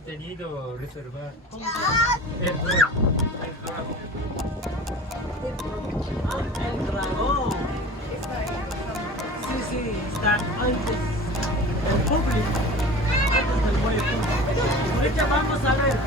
mantenido reservado. El dragón. Sí, sí, está antes del público, antes del buen público. Ahorita vamos a ver.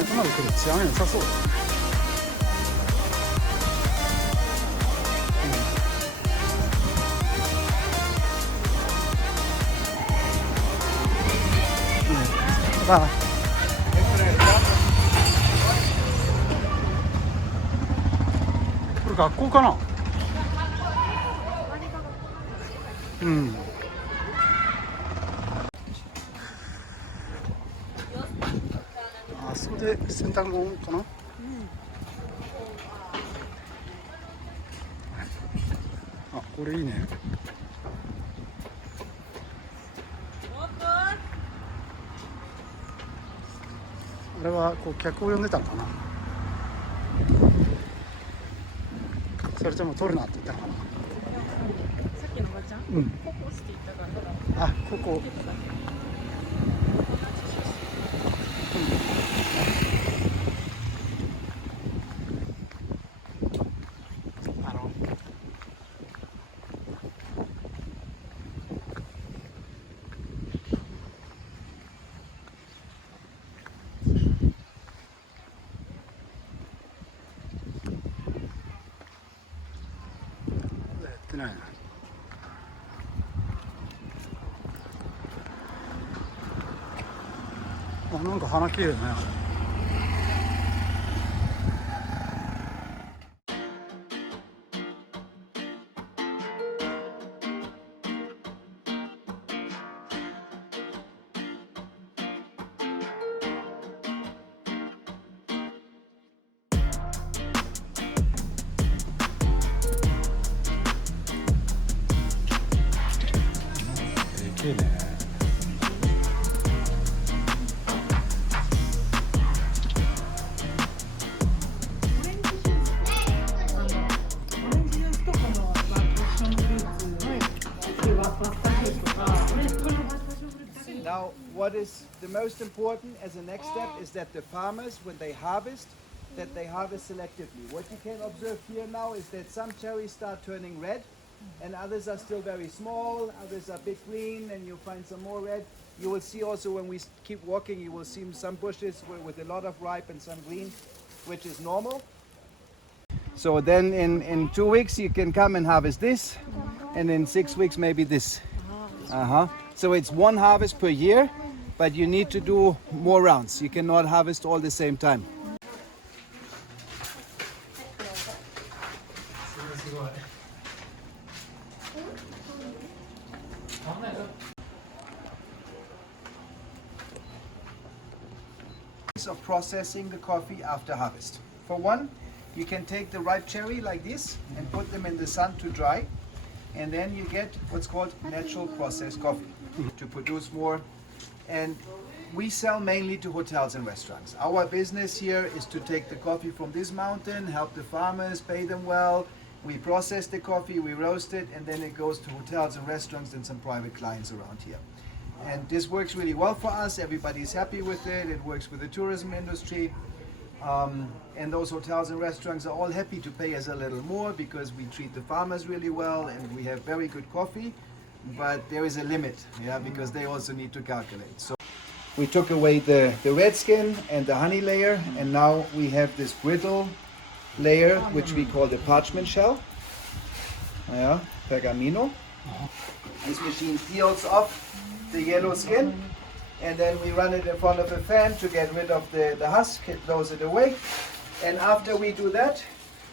中まで来る治安良さそうだね。あこれ学校かな。うん。あそこで洗濯物かな。うん、あこれいいね。あれはこう客を呼んでたのかな。それとも取るなって言ったのかな。さっきのおばちゃん、うん、ココって言ったから。あここ、ないな。あ、なんか花綺麗だね。綺麗ね。Now, what is the most important as a next step is that the farmers, when they harvest, that they harvest selectively. What you can observe here now is that some cherries start turning red, and others are still very small, others are big green, and you'll find some more red. You will see also when we keep walking, you will see some bushes with a lot of ripe and some green, which is normal. So then in 2 weeks you can come and harvest this, and in 6 weeks maybe this. So it's one harvest per year, but you need to do more rounds. You cannot harvest all the same time. Of processing the coffee after harvest. For one, you can take the ripe cherry like this and put them in the sun to dry, and then you get what's called natural processed coffee to produce more. And we sell mainly to hotels and restaurants. Our business here is to take the coffee from this mountain, help the farmers, pay them well. We process the coffee, we roast it, and then it goes to hotels and restaurants and some private clients around here. And this works really well for us. Everybody's happy with it. It works with the tourism industry. And those hotels and restaurants are all happy to pay us a little more because we treat the farmers really well and we have very good coffee. But there is a limit, because they also need to calculate. So we took away the red skin and the honey layer, and now we have this brittle layer, which we call the parchment shell. Pergamino. This machine peels off the yellow skin, and then we run it in front of a fan to get rid of the husk. It blows it away. And after we do that,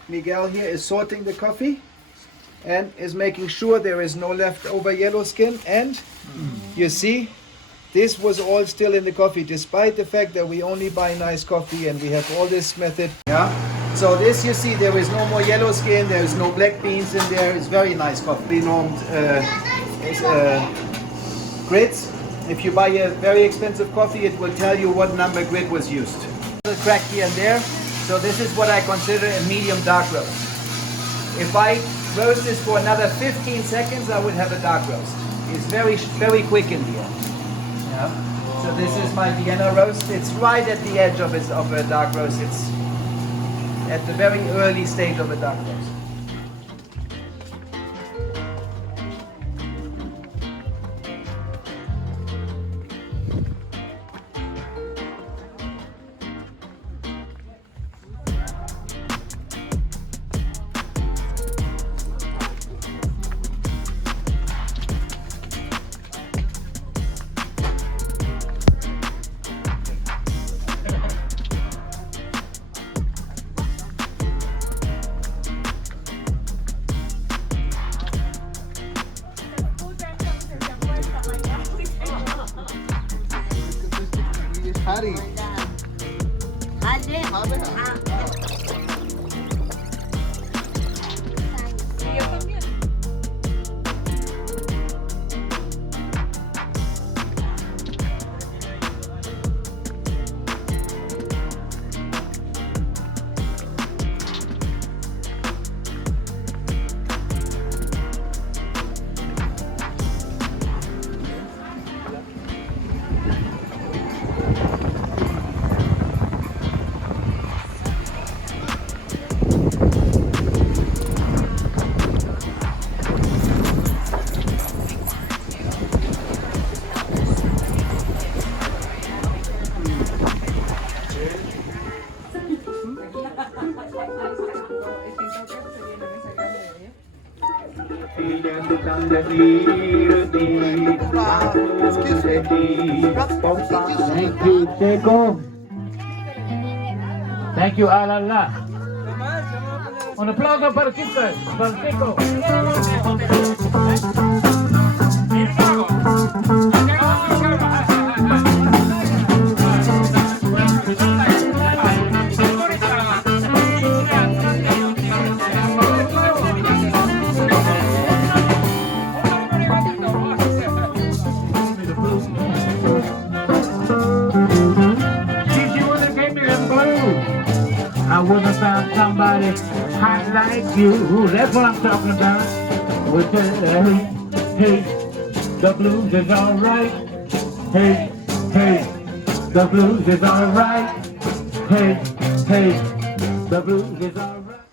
Miguel here is sorting the coffee and is making sure there is no leftover yellow skin. And you see, this was all still in the coffee, despite the fact that we only buy nice coffee and we have all this method. So this, you see, there is no more yellow skin, there is no black beans in there. It's very nice coffee. Normed grids. If you buy a very expensive coffee, it will tell you what number grid was used. A crack here and there. So this is what I consider a medium dark roast. If I roast this for another 15 seconds, I would have a dark roast. It's very quick in the end. So this is my Vienna roast. It's right at the edge of a dark roast. It's at the very early stage of a dark roast. Harry. Excuse me. Thank you, Teco. Thank you, Allala. Un applauso per Kipper, per Teco. I wouldn't have found somebody hot like you. That's what I'm talking about. With the hey, the blues is alright. Hey, the blues is alright. Hey, the blues is alright.